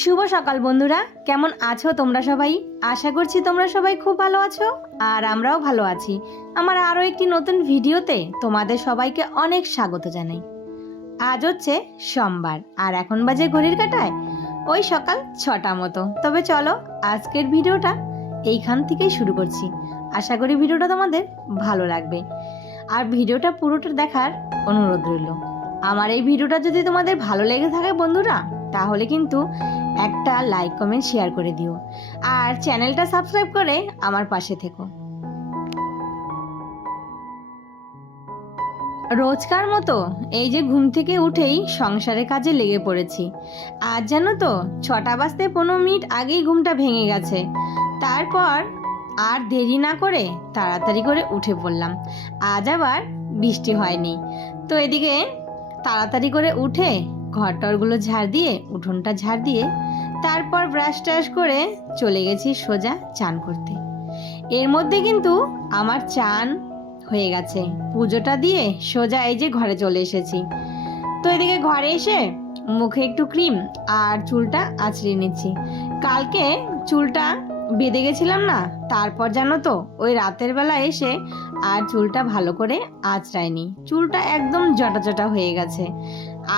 শুভ সকাল বন্ধুরা, কেমন আছো তোমরা সবাই? আশা করছি তোমরা সবাই খুব ভালো আছো আর আমরাও ভালো আছি। আমার আরও একটি নতুন ভিডিওতে তোমাদের সবাইকে অনেক স্বাগত জানাই। আজ হচ্ছে সোমবার আর এখন বাজে ঘড়ির কাঁটায় ওই সকাল 6টা মতো। তবে চলো আজকের ভিডিওটা এইখান থেকেই শুরু করছি। আশা করি ভিডিওটা তোমাদের ভালো লাগবে আর ভিডিওটা পুরোটা দেখার অনুরোধ রইল। আমার এই ভিডিওটা যদি তোমাদের ভালো লেগে থাকে বন্ধুরা, তাহলে কিন্তু একটা লাইক কমেন্ট শেয়ার করে দিও আর চ্যানেলটা সাবস্ক্রাইব করে আমার পাশে থেকো। রোজকার মতো এই যে ঘুম থেকে উঠেই সংসারের কাজে লেগে পড়েছি। আজ জানো তো 6টা বাজতে 15 মিনিট আগেই ঘুমটা ভেঙে গেছে। তারপর আর দেরি না করে তাড়াতাড়ি করে উঠে পড়লাম। আজ আবার বৃষ্টি হয়নি, তো এদিকে তাড়াতাড়ি করে উঠে ঘরটরগুলো ঝাড় দিয়ে উঠোনটা ঝাড় দিয়ে তারপর ব্রাশ টাশ করে চলে গেছি সোজা চান করতে। এর মধ্যে কিন্তু আমার চান হয়ে গেছে, পুজোটা দিয়ে সোজা এই যে ঘরে চলে এসেছি। তো এদিকে ঘরে এসে মুখে একটু ক্রিম আর চুলটা আঁচড়িয়ে নিচ্ছি। কালকে চুলটা বেঁধে গেছিলাম না, তারপর জানো তো ওই রাতের বেলা এসে আর চুলটা ভালো করে আঁচড়ায়নি, চুলটা একদম জটা জটা হয়ে গেছে।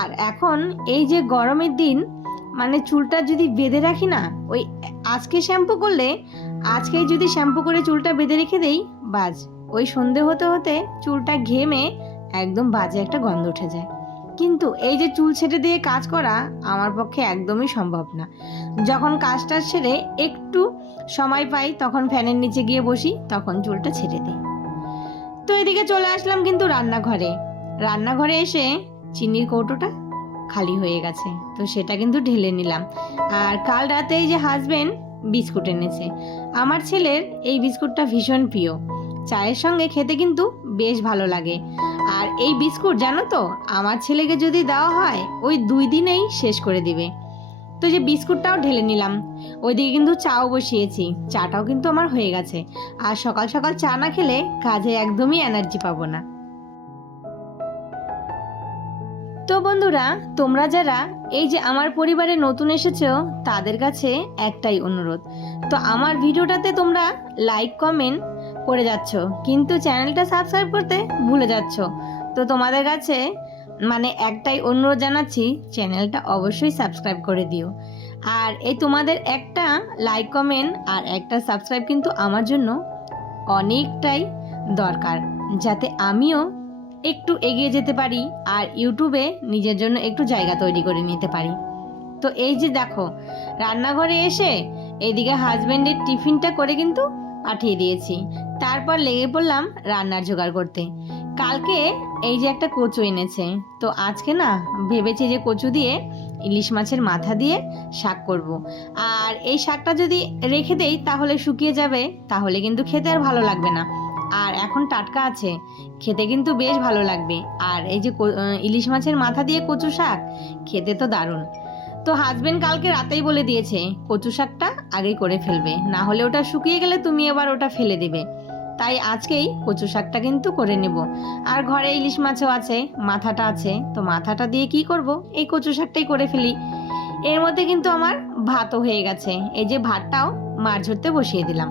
আর এখন এই যে গরমের দিন, মানে চুলটা যদি বেঁধে রাখি না, ওই আজকে শ্যাম্পু করলে আজকেই যদি শ্যাম্পু করে চুলটা বেঁধে রেখে দেই, বাজ ওই সন্ধে হতে হতে চুলটা ঘেমে একদম বাজে একটা গন্ধ উঠে যায়। কিন্তু এই যে চুল ছেটে দিয়ে কাজ করা আমার পক্ষে একদমই সম্ভব না। যখন কাজটা সেরে একটু সময় পাই তখন ফ্যানের নিচে গিয়ে বসি, তখন চুলটা ছেড়ে দিই। তো এদিকে চলে আসলাম কিন্তু রান্নাঘরে এসে চিনির কৌটোটা খালি হয়ে গেছে, তো সেটা কিন্তু ঢেলে নিলাম। আর কাল রাতে এই যে হাজবেন্ড বিস্কুট এনেছে, আমার ছেলের এই বিস্কুটটা ভীষণ প্রিয়, চায়ের সঙ্গে খেতে কিন্তু বেশ ভালো লাগে। আর এই বিস্কুট জানো তো আমার ছেলেকে যদি দেওয়া হয় ওই 2 দিনেই শেষ করে দিবে। তো যে বিস্কুটটাও ঢেলে নিলাম, ওইদিকে কিন্তু চাও বসিয়েছি, চাটাও কিন্তু আমার হয়ে গেছে। আর সকাল সকাল চা না খেলে কাজে একদমই এনার্জি পাবো না। তো বন্ধুরা, তোমরা যারা এই যে আমার পরিবারে নতুন এসেছো তাদের কাছে একটাই অনুরোধ, তো আমার ভিডিওটাতে তোমরা লাইক কমেন্ট করে যাচ্ছ কিন্তু চ্যানেলটা সাবস্ক্রাইব করতে ভুলে যাচ্ছ। তো তোমাদের কাছে মানে একটাই অনুরোধ জানাচ্ছি, চ্যানেলটা অবশ্যই সাবস্ক্রাইব করে দিও। আর এই তোমাদের একটা লাইক কমেন্ট আর একটা সাবস্ক্রাইব কিন্তু আমার জন্য অনেকটাই দরকার, যাতে আমিও একটু এগিয়ে যেতে পারি আর ইউটিউবে নিজের জন্য একটু জায়গা তৈরি করে নিতে পারি। তো এই যে দেখো রান্নাঘরে এসে এইদিকে হাজব্যান্ডের টিফিনটা করে কিন্তু পাঠিয়ে দিয়েছি, তারপর লেগে পড়লাম রান্নার জোগাড় করতে। কালকে এই যে একটা কচু এনেছে, তো আজকে না ভেবেছি যে কচু দিয়ে ইলিশ মাছের মাথা দিয়ে শাক করব। আর এই শাকটা যদি রেখে দেই তাহলে শুকিয়ে যাবে, তাহলে কিন্তু খেতে আর ভালো লাগবে না। আর এখন টাটকা আছে, খেতে কিন্তু বেশ ভালো লাগবে। আর এই যে ইলিশ মাছের মাথা দিয়ে কচু শাক খেতে তো দারুণ। তো হাজবেন্ড কালকে রাতেই বলে দিয়েছে কচু শাকটা আগে করে ফেলবে, না হলে ওটা শুকিয়ে গেলে তুমি আবার ওটা ফেলে দিবে। তাই আজকেই কচু শাকটা কিন্তু করে নেব। আর ঘরে ইলিশ মাছও আছে, মাথাটা আছে, তো মাথাটা দিয়ে কি করব, এই কচু শাকটাই করে ফেলি। এর মধ্যে কিন্তু আমার ভাতও হয়ে গেছে, এই যে ভাতটাও মাছ ধরতে বসিয়ে দিলাম।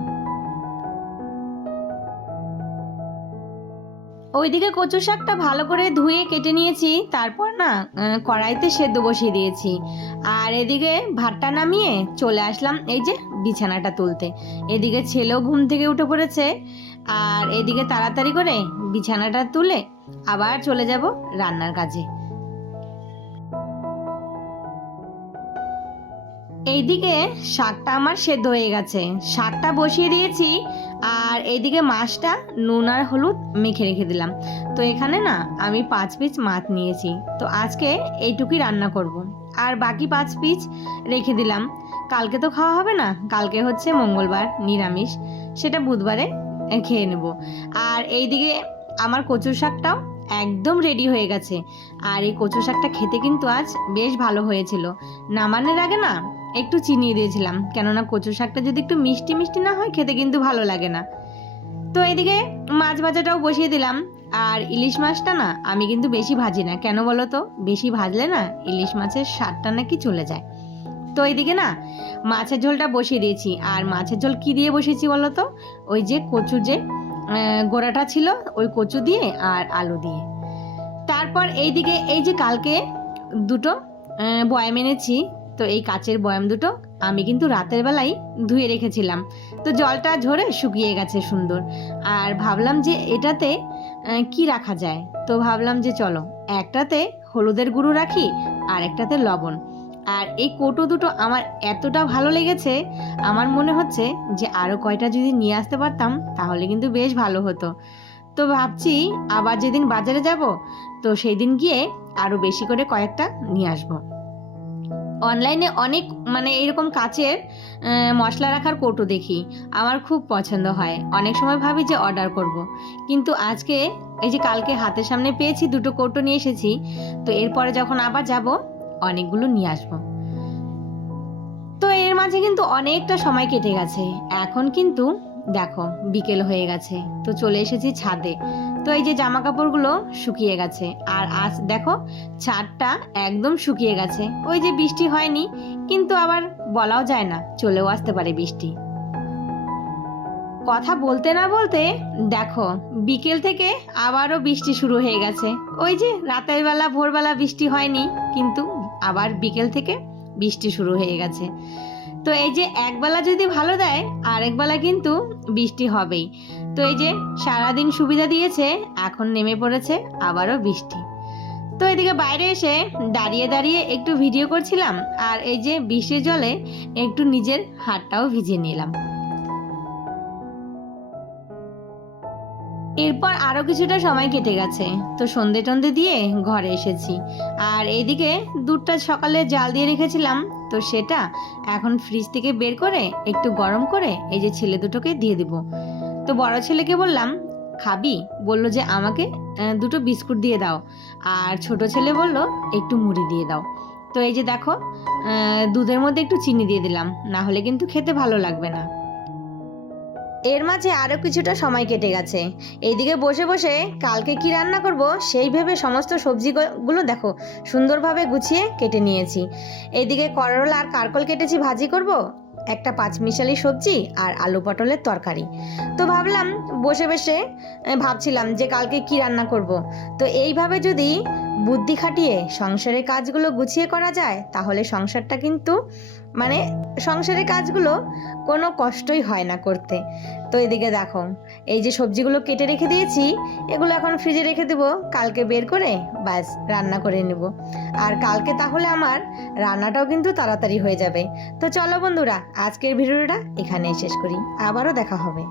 ওইদিকে কচু শাকটা ভালো করে ধুয়ে কেটে নিয়েছি, তারপর না কড়াইতে সেদ্ধ বসিয়ে দিয়েছি। আর এদিকে ভাতটা নামিয়ে চলে আসলাম এই যে বিছানাটা তুলতে। এদিকে ছেলেও ঘুম থেকে উঠে পড়েছে, আর এদিকে তাড়াতাড়ি করে বিছানাটা তুলে আবার চলে যাব রান্নার কাজে। এইদিকে শাকটা আমার সেদ্ধ হয়ে গেছে, শাকটা বসিয়ে দিয়েছি। আর এইদিকে মাছটা নুন আর হলুদ মেখে রেখে দিলাম। তো এখানে না আমি 5 পিস মাছ নিয়েছি, তো আজকে এইটুকুই রান্না করব। আর বাকি 5 পিস রেখে দিলাম, কালকে তো খাওয়া হবে না, কালকে হচ্ছে মঙ্গলবার নিরামিষ, সেটা বুধবারে খেয়ে নেব। আর এইদিকে আমার কচু শাকটাও একদম রেডি হয়ে গেছে। আর এই কচু শাকটা খেতে কিন্তু আজ বেশ ভালো হয়েছিল। নামানোর আগে না একটু চিনি দিয়েছিলাম, কেননা কচু শাকটা যদি একটু মিষ্টি মিষ্টি না হয় খেতে কিন্তু ভালো লাগে না। তো এদিকে মাছ ভাজাটাও বসিয়ে দিলাম। আর ইলিশ মাছটা না আমি কিন্তু বেশি ভাজি না, কেন বলো তো, বেশি ভাজলে না ইলিশ মাছের স্বাদটা নাকি চলে যায়। তো এইদিকে না মাছের ঝোলটা বসিয়ে দিয়েছি। আর মাছের ঝোল কি দিয়ে বসিয়েছি বলো তো? ওই যে কচু যে গোড়াটা ছিল ওই কচু দিয়ে আর আলু দিয়ে। তারপর এইদিকে এই যে কালকে দুটো বয়াম এনেছি, তো এই কাচের বয়াম দুটো আমি কিন্তু রাতের বেলায় ধুয়ে রেখেছিলাম। তো জলটা ঝরে শুকিয়ে গেছে সুন্দর। আর ভাবলাম যে এটাতে কি রাখা যায়, তো ভাবলাম যে চলো একটাতে হলুদের গুঁড়ো রাখি আর একটাতে লবণ। আর এই কৌটো দুটো আমার এতটা ভালো লেগেছে, আমার মনে হচ্ছে যে আরও কয়টা যদি নিয়ে আসতে পারতাম তাহলে কিন্তু বেশ ভালো হতো। তো ভাবছি আবার যেদিন বাজারে যাব তো সেই দিন গিয়ে আরও বেশি করে কয়েকটা নিয়ে আসবো। অনলাইনে অনেক এইরকম কাচের মশলা রাখার কৌটো দেখি, আমার খুব পছন্দ হয়। অনেক সময় ভাবি যে অর্ডার করব, কিন্তু আজকে এই যে কালকে হাতের সামনে পেয়েছি, দুটো কৌটো নিয়ে এসেছি। তো এরপরে যখন আবার যাব অনেকগুলো নিয়ে আসবো। তো এর মাঝে কিন্তু অনেকটা সময় কেটে গেছে। এখন কিন্তু দেখো বিকেল হয়ে গেছে, তো চলে এসেছি ছাদে। তো এই যে জামা কাপড়গুলো শুকিয়ে গেছে। আর আজ দেখো ছাদটা একদম শুকিয়ে গেছে। ওই যে বৃষ্টি হয়নি, কিন্তু আবার বলাও যায় না, চলেও আসতে পারে বৃষ্টি। কথা বলতে না বলতে দেখো বিকেল থেকে আবারও বৃষ্টি শুরু হয়ে গেছে। ওই যে রাতের বেলা ভোরবেলা বৃষ্টি হয়নি, কিন্তু আবার বিকেল থেকে বৃষ্টি শুরু হয়ে গেছে। তো এই যে একবেলা যদি ভালো দেয় আরেকবেলা কিন্তু বৃষ্টি হবেই। তো এই যে সারাদিন সুবিধা দিয়েছে, এখন নেমে পড়েছে আবারও বৃষ্টি। তো এদিকে বাইরে এসে দাঁড়িয়ে দাঁড়িয়ে একটু ভিডিও করছিলাম, আর এই যে বৃষ্টির জলে একটু নিজের হাতটাও ভিজিয়ে নিলাম। এরপর আরও কিছুটা সময় কেটে গেছে, তো সন্ধে টন্ধে দিয়ে ঘরে এসেছি। আর এইদিকে দুধটা সকালে জাল দিয়ে রেখেছিলাম, তো সেটা এখন ফ্রিজ থেকে বের করে একটু গরম করে এই যে ছেলে দুটোকে দিয়ে দিব। তো বড় ছেলেকে বললাম খাবি, বলল যে আমাকে দুটো বিস্কুট দিয়ে দাও। আর ছোট ছেলে বলল একটু মুড়ি দিয়ে দাও। তো এই যে দেখো দুধের মধ্যে একটু চিনি দিয়ে দিলাম, না হলে কিন্তু খেতে ভালো লাগবে না। এর মাঝে আরও কিছুটা সময় কেটে গেছে। এইদিকে বসে বসে কালকে কি রান্না করব সেই ভেবে সমস্ত সবজিগুলো দেখো সুন্দরভাবে গুছিয়ে কেটে নিয়েছি। এইদিকে করলা আর কারকল কেটেছি, ভাজি করব, একটা পাঁচমিশালি সবজি আর আলু পটলের তরকারি। তো ভাবলাম বসে বসে ভাবছিলাম যে কালকে কি রান্না করব। তো এইভাবে যদি বুদ্ধি খাটিয়ে সংসারের কাজগুলো গুছিয়ে করা যায় তাহলে সংসারটা কিন্তু সংসারের কাজগুলো কোনো কষ্টই হয় না করতে। তো এদিকে দেখো এই যে সবজিগুলো কেটে রেখে দিয়েছি, এগুলো এখন ফ্রিজে রেখে দেবো, কালকে বের করে ব্যাস রান্না করে নেব। আর কালকে তাহলে আমার রান্নাটাও কিন্তু তাড়াতাড়ি হয়ে যাবে। তো চলো বন্ধুরা, আজকের ভিডিওটা এখানেই শেষ করি, আবারও দেখা হবে।